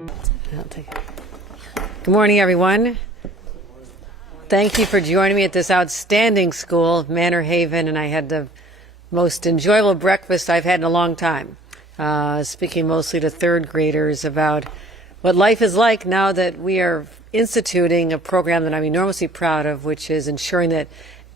I'll take it. Good morning, everyone. Thank you for joining me at this outstanding school, Manorhaven, and I had the most enjoyable breakfast I've had in a long time, speaking mostly to third graders about what life is like now that we are instituting a program that I'm enormously proud of, which is ensuring that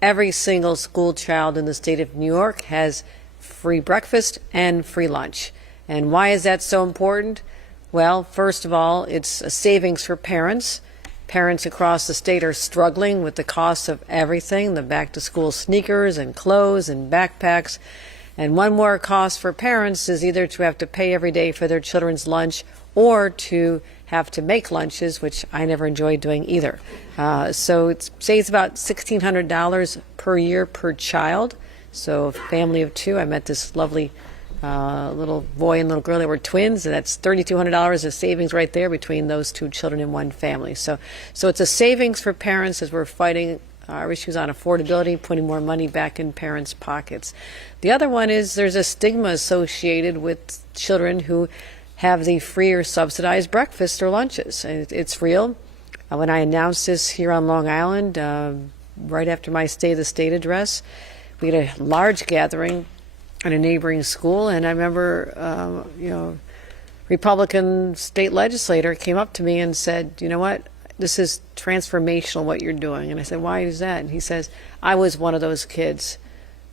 every single school child in the state of New York has free breakfast and free lunch. And why is that so important? Well, first of all, it's a savings for parents. Parents across the state are struggling with the cost of everything, the back-to-school sneakers and clothes and backpacks. And one more cost for parents is either to have to pay every day for their children's lunch or to have to make lunches, which I never enjoyed doing either. So it saves about $1,600 per year per child. So a family of two, I met this lovely little boy and little girl. They were twins, and that's $3,200 of savings right there between those two children in one family. So it's a savings for parents as we're fighting our issues on affordability, putting more money back in parents' pockets. The other one is there's a stigma associated with children who have the free or subsidized breakfast or lunches. And it's real. When I announced this here on Long Island, right after my State of the State address, we had a large gathering at a neighboring school, and I remember, Republican state legislator came up to me and said, you know what, this is transformational what you're doing. And I said, why is that? And he says, I was one of those kids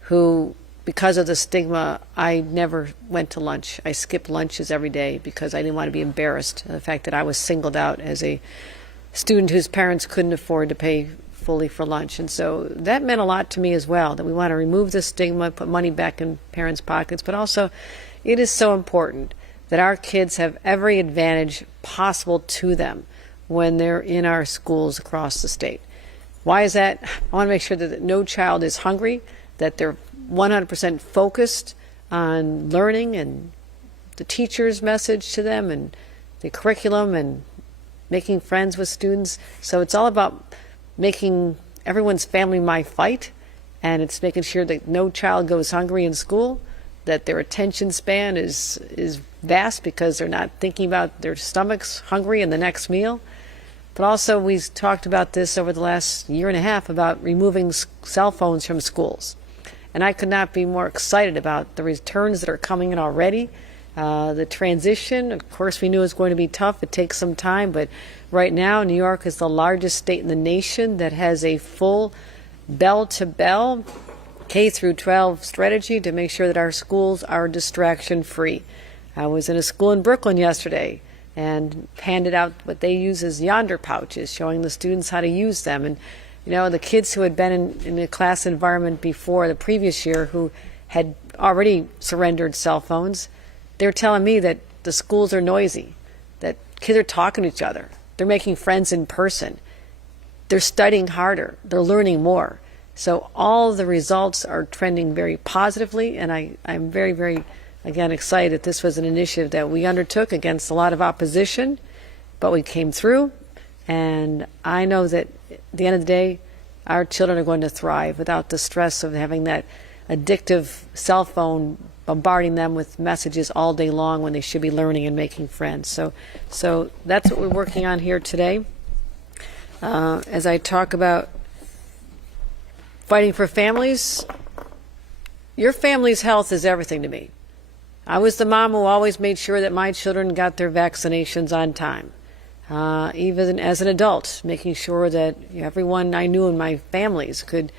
who, because of the stigma, I never went to lunch. I skipped lunches every day because I didn't want to be embarrassed. The fact that I was singled out as a student whose parents couldn't afford to pay fully for lunch. And so that meant a lot to me as well, that we want to remove the stigma, put money back in parents' pockets, but also it is so important that our kids have every advantage possible to them when they're in our schools across the state. Why is that? I want to make sure that no child is hungry, that they're 100% focused on learning and the teacher's message to them and the curriculum and making friends with students. So it's all about making everyone's family my fight, and it's making sure that no child goes hungry in school, that their attention span is vast because they're not thinking about their stomachs hungry in the next meal. But also we've talked about this over the last year and a half about removing cell phones from schools. And I could not be more excited about the returns that are coming in already. The transition, of course, we knew it was going to be tough. It takes some time, but right now, New York is the largest state in the nation that has a full bell-to-bell K through 12 strategy to make sure that our schools are distraction-free. I was in a school in Brooklyn yesterday and handed out what they use as yonder pouches, showing the students how to use them. And you know, the kids who had been in a class environment before the previous year who had already surrendered cell phones, they're telling me that the schools are noisy, that kids are talking to each other, they're making friends in person, they're studying harder, they're learning more. So all the results are trending very positively, and I'm very, very, again, excited that this was an initiative that we undertook against a lot of opposition, but we came through, and I know that at the end of the day, our children are going to thrive without the stress of having that addictive cell phone bombarding them with messages all day long when they should be learning and making friends. So that's what we're working on here today. As I talk about fighting for families, your family's health is everything to me. I was the mom who always made sure that my children got their vaccinations on time. Even as an adult, making sure that everyone I knew in my families could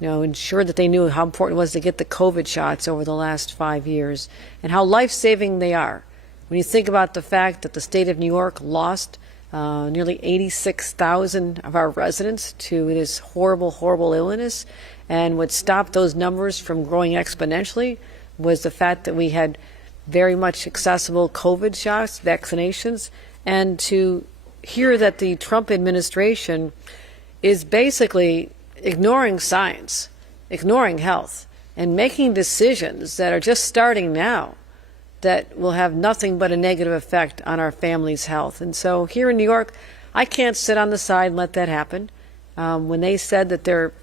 ensure that they knew how important it was to get the COVID shots over the last 5 years and how life-saving they are. When you think about the fact that the state of New York lost nearly 86,000 of our residents to this horrible, horrible illness, and what stopped those numbers from growing exponentially was the fact that we had very much accessible COVID shots, vaccinations, and to hear that the Trump administration is basically ignoring science, ignoring health, and making decisions that are just starting now that will have nothing but a negative effect on our family's health. And so here in New York, I can't sit on the side and let that happen. When they said that they're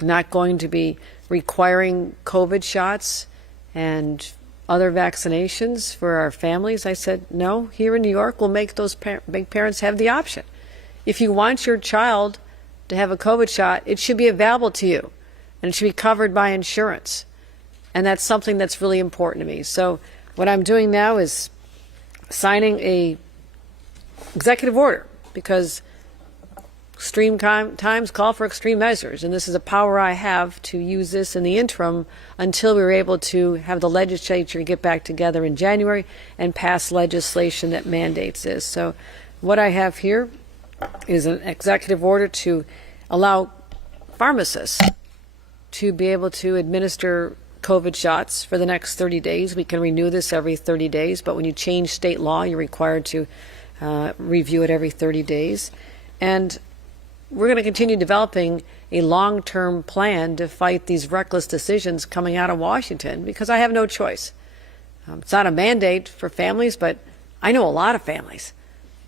not going to be requiring COVID shots and other vaccinations for our families? I said, no, here in New York, we'll make those make parents have the option. If you want your child to have a COVID shot, it should be available to you, and it should be covered by insurance. And that's something that's really important to me. So what I'm doing now is signing a executive order, because extreme times call for extreme measures, and this is a power I have to use this in the interim until we were able to have the legislature get back together in January and pass legislation that mandates this. So what I have here is an executive order to allow pharmacists to be able to administer COVID shots for the next 30 days. We can renew this every 30 days, but when you change state law, you're required to review it every 30 days. And we're going to continue developing a long-term plan to fight these reckless decisions coming out of Washington, because I have no choice. It's not a mandate for families, but I know a lot of families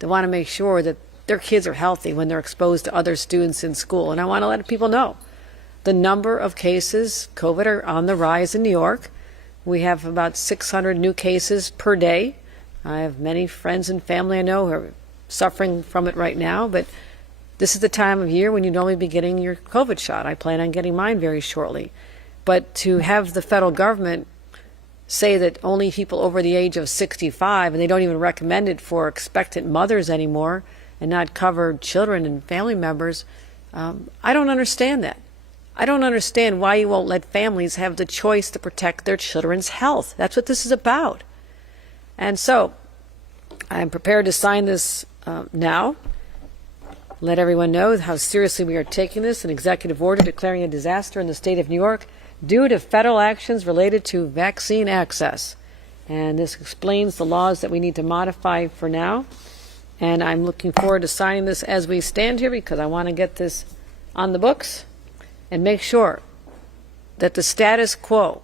that want to make sure that their kids are healthy when they're exposed to other students in school. And I want to let people know the number of cases, COVID, are on the rise in New York. We have about 600 new cases per day. I have many friends and family I know who are suffering from it right now, but this is the time of year when you'd normally be getting your COVID shot. I plan on getting mine very shortly. But to have the federal government say that only people over the age of 65, and they don't even recommend it for expectant mothers anymore, and not cover children and family members, I don't understand that. I don't understand why you won't let families have the choice to protect their children's health. That's what this is about. And so I'm prepared to sign this now. Let everyone know how seriously we are taking this, an executive order declaring a disaster in the state of New York due to federal actions related to vaccine access. And this explains the laws that we need to modify for now. And I'm looking forward to signing this as we stand here, because I want to get this on the books and make sure that the status quo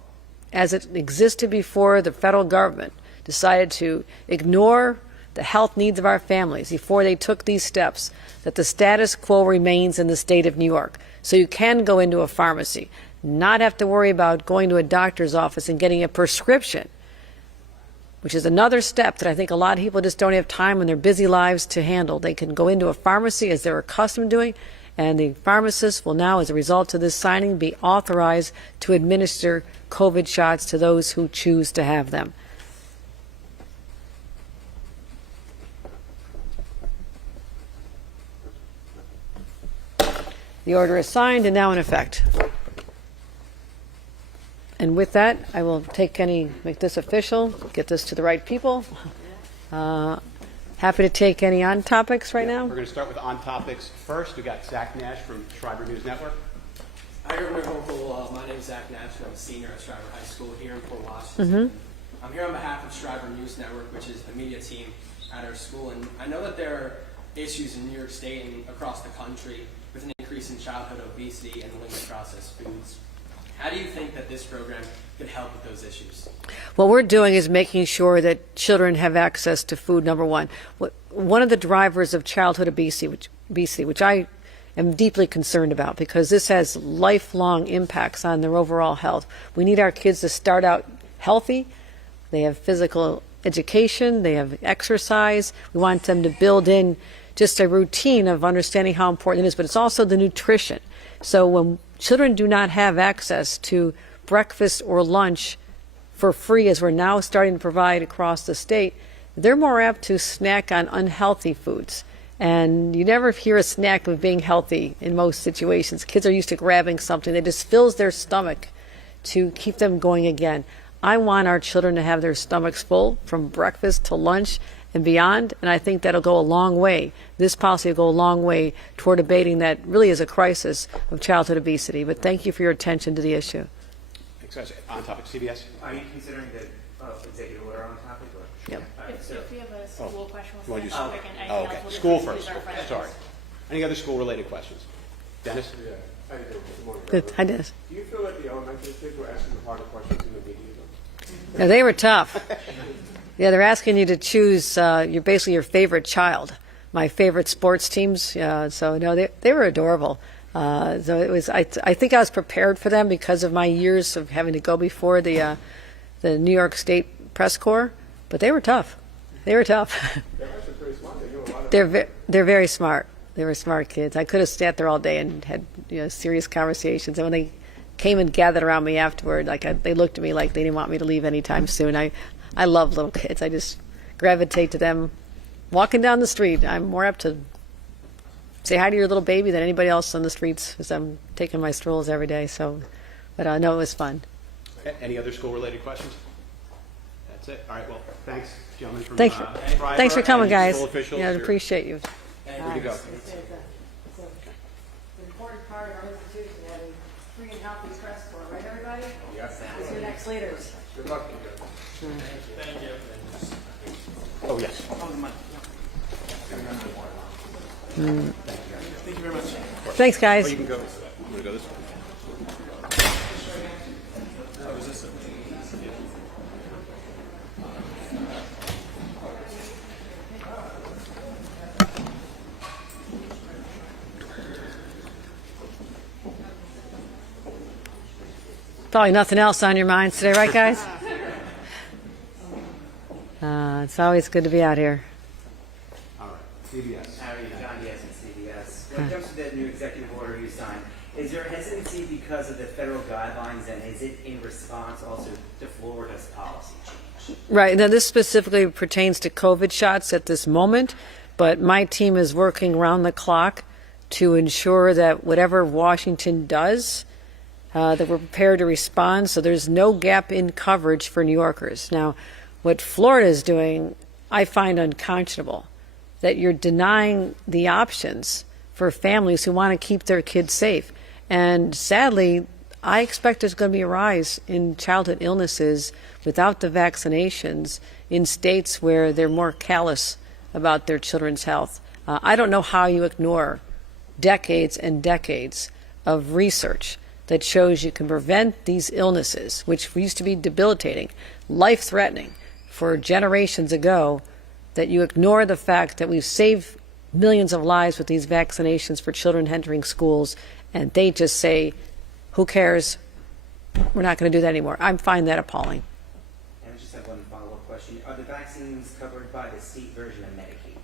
as it existed before the federal government decided to ignore the health needs of our families before they took these steps, that the status quo remains in the state of New York. So you can go into a pharmacy, not have to worry about going to a doctor's office and getting a prescription, which is another step that I think a lot of people just don't have time in their busy lives to handle. They can go into a pharmacy as they're accustomed to doing, and the pharmacist will now, as a result of this signing, be authorized to administer COVID shots to those who choose to have them. The order is signed and now in effect. And with that, I will make this official, get this to the right people. Happy to take any on topics right now. We're going to start with on topics first. We got Zach Nash from Schreiber News Network. Hi, Governor Hochul. My name is Zach Nash. I'm a senior at Schreiber High School here in Port Washington. I'm here on behalf of Schreiber News Network, which is the media team at our school. And I know that there are issues in New York State and across the country with an increase in childhood obesity and the link to processed foods. How do you think that this program could help with those issues? What we're doing is making sure that children have access to food, number one. One of the drivers of childhood obesity, which I am deeply concerned about, because this has lifelong impacts on their overall health. We need our kids to start out healthy. They have physical education. They have exercise. We want them to build in just a routine of understanding how important it is, but it's also the nutrition. So when children do not have access to breakfast or lunch for free, as we're now starting to provide across the state, they're more apt to snack on unhealthy foods. And you never hear a snack of being healthy in most situations. Kids are used to grabbing something that just fills their stomach to keep them going again. I want our children to have their stomachs full from breakfast to lunch and beyond, and I think that'll go a long way. This policy will go a long way toward abating that really is a crisis of childhood obesity. But thank you for your attention to the issue. Thanks, on topic, CBS. Are you considering the executive order on topic? Or? Yep. If we have a school question, You we'll want start to topic do and anything okay. else we'll School just first. use our friends. Sorry. Any other school-related questions? Dennis? Yeah. How you doing? Good morning. Good. Governor. Hi, Dennis. Do you feel like the elementary kids were asking the harder questions in the media? Now, they were tough. Yeah, they're asking you to choose your favorite child. My favorite sports teams. So no, they were adorable. So it was. I think I was prepared for them because of my years of having to go before the the New York State Press Corps, but they were tough. They were tough. They're actually pretty smart. They do a lot of. They're very smart. They were smart kids. I could have sat there all day and had serious conversations. And when they came and gathered around me afterward, they looked at me like they didn't want me to leave anytime soon. I love little kids. I just gravitate to them. Walking down the street, I'm more apt to say hi to your little baby than anybody else on the streets because I'm taking my strolls every day. So, but I know it was fun. Any other school-related questions? That's it. All right. Well, thanks, gentlemen. From, Thanks for coming, and guys. school officials. Yeah, I You're appreciate you. free to go. It's an important part of our institution having free and healthy press corps, right, everybody? Yes. As your next leaders. Good luck, you guys. Oh, yes. Thanks, guys. Oh, you can go. You want to go this way? Probably nothing else on your minds today, right, guys? It's always good to be out here. All right. CBS. How are you? John Diaz at CBS. When it comes to the new executive order you signed, is there hesitancy because of the federal guidelines, and is it in response also to Florida's policy change? Right. Now, this specifically pertains to COVID shots at this moment, but my team is working round the clock to ensure that whatever Washington does, that we're prepared to respond, so there's no gap in coverage for New Yorkers. Now, what Florida is doing, I find unconscionable, that you're denying the options for families who want to keep their kids safe. And sadly, I expect there's going to be a rise in childhood illnesses without the vaccinations in states where they're more callous about their children's health. I don't know how you ignore decades and decades of research that shows you can prevent these illnesses, which used to be debilitating, life-threatening for generations ago, that you ignore the fact that we've saved millions of lives with these vaccinations for children entering schools, and they just say, who cares? We're not going to do that anymore. I find that appalling. And I just have one follow-up question. Are the vaccines covered by the state version of Medicaid?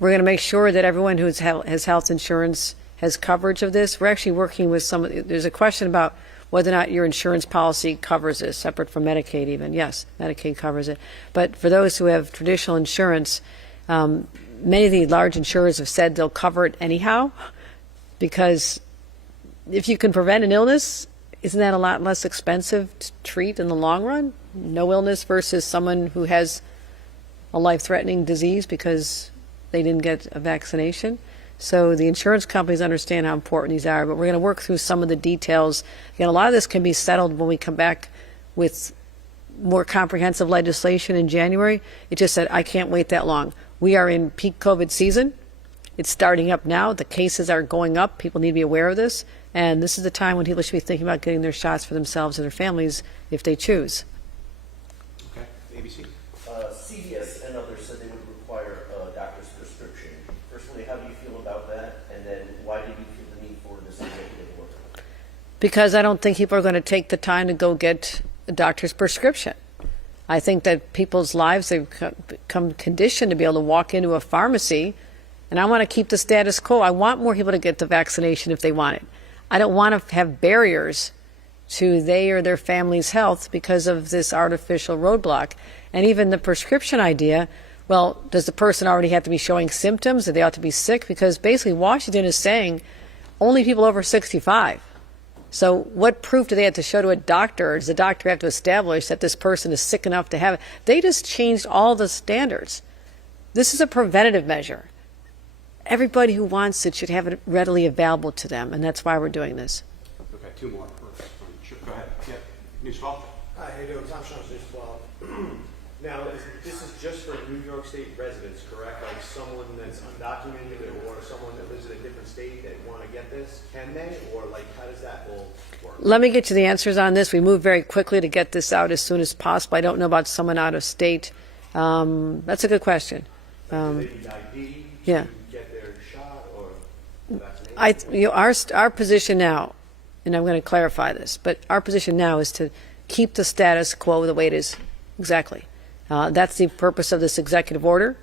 We're going to make sure that everyone who has health insurance has coverage of this. We're actually working with there's a question about whether or not your insurance policy covers this, separate from Medicaid even. Yes, Medicaid covers it. But for those who have traditional insurance, many of the large insurers have said they'll cover it anyhow, because if you can prevent an illness, isn't that a lot less expensive to treat in the long run? No illness versus someone who has a life-threatening disease because they didn't get a vaccination. So the insurance companies understand how important these are, but we're going to work through some of the details. Again, a lot of this can be settled when we come back with more comprehensive legislation in January. It just said, I can't wait that long. We are in peak COVID season. It's starting up now. The cases are going up. People need to be aware of this. And this is the time when people should be thinking about getting their shots for themselves and their families if they choose. Okay. ABC. CVS and others said they would require a doctor's prescription. Personally, how do you feel about that? And then why did you feel the need for this executive order? Because I don't think people are going to take the time to go get a doctor's prescription. I think that people's lives have become conditioned to be able to walk into a pharmacy, and I want to keep the status quo. I want more people to get the vaccination if they want it. I don't want to have barriers to they or their family's health because of this artificial roadblock. And even the prescription idea, well, does the person already have to be showing symptoms that they ought to be sick? Because basically Washington is saying only people over 65. So what proof do they have to show to a doctor, or does the doctor have to establish that this person is sick enough to have it? They just changed all the standards. This is a preventative measure. Everybody who wants it should have it readily available to them, and that's why we're doing this. Okay, two more. Sure, go ahead. Yeah. News 12. Hi, how you doing? Tom Shaw, News 12. Now, this is just for New York State residents, correct? Like someone that's undocumented or someone that lives in a different state that want to get this, can they? Or like, how does that all work? Let me get you the answers on this. We moved very quickly to get this out as soon as possible. I don't know about someone out of state. That's a good question. Do they need ID Yeah. to get their shot or vaccination? Our position now, and I'm going to clarify this, but our position now is to keep the status quo the way it is. Exactly. That's the purpose of this executive order.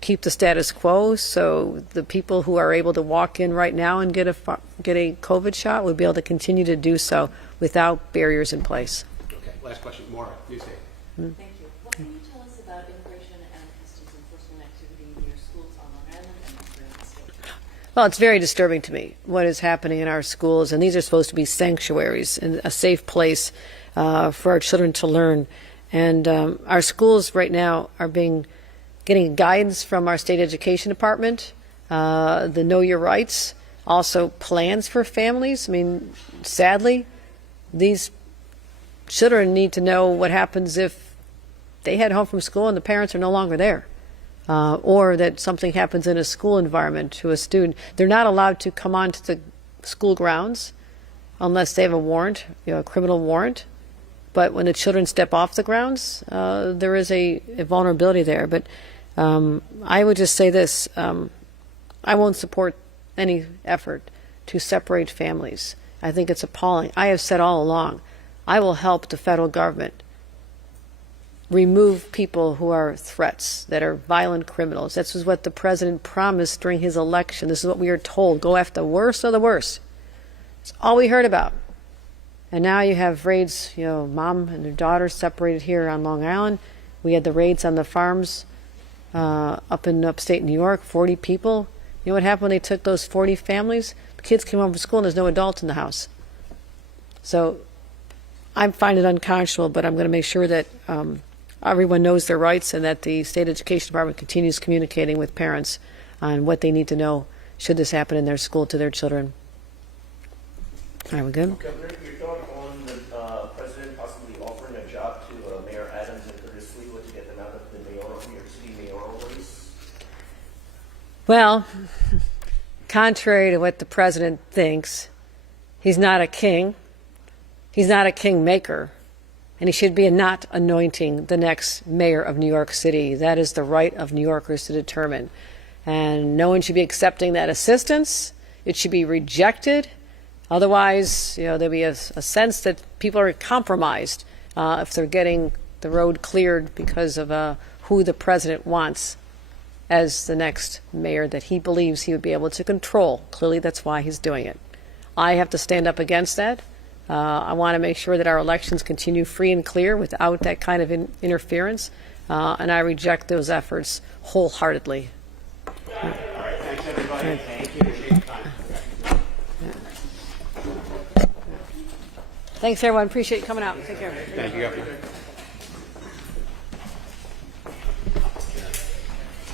Keep the status quo so the people who are able to walk in right now and get a COVID shot would be able to continue to do so without barriers in place. Okay, last question. Maura, you say. Thank you. What can you tell us about immigration and customs enforcement activity near schools on Long Island and elsewhere in the state? Well, it's very disturbing to me what is happening in our schools, and these are supposed to be sanctuaries and a safe place for our children to learn. And our schools right now are getting guidance from our state education department, the Know Your Rights, also plans for families. I mean, sadly, these children need to know what happens if they head home from school and the parents are no longer there, or that something happens in a school environment to a student. They're not allowed to come onto the school grounds unless they have a warrant, a criminal warrant. But when the children step off the grounds, there is a vulnerability there. But I would just say this. I won't support any effort to separate families. I think it's appalling. I have said all along, I will help the federal government remove people who are threats, that are violent criminals. This is what the president promised during his election. This is what we are told. Go after the worst of the worst. It's all we heard about. And now you have raids, mom and her daughter separated here on Long Island. We had the raids on the farms up in upstate New York, 40 people. You know what happened when they took those 40 families? The kids came home from school and there's no adult in the house. So I find it unconscionable, but I'm going to make sure that everyone knows their rights and that the state education department continues communicating with parents on what they need to know should this happen in their school to their children. All right, we good? Governor, your thought on the president possibly offering a job to Mayor Adams and Curtis Fleetwood to get them out of the New York City mayoral race? Well, contrary to what the president thinks, he's not a king. He's not a kingmaker. And he should be not anointing the next mayor of New York City. That is the right of New Yorkers to determine. And no one should be accepting that assistance. It should be rejected. Otherwise, there'll be a sense that people are compromised if they're getting the road cleared because of who the president wants as the next mayor that he believes he would be able to control. Clearly, that's why he's doing it. I have to stand up against that. I want to make sure that our elections continue free and clear without that kind of interference, and I reject those efforts wholeheartedly. All right, thanks everybody. Right. Thank you. Appreciate your time. Thanks, everyone. Appreciate you coming out. Take care. Thank you, Governor.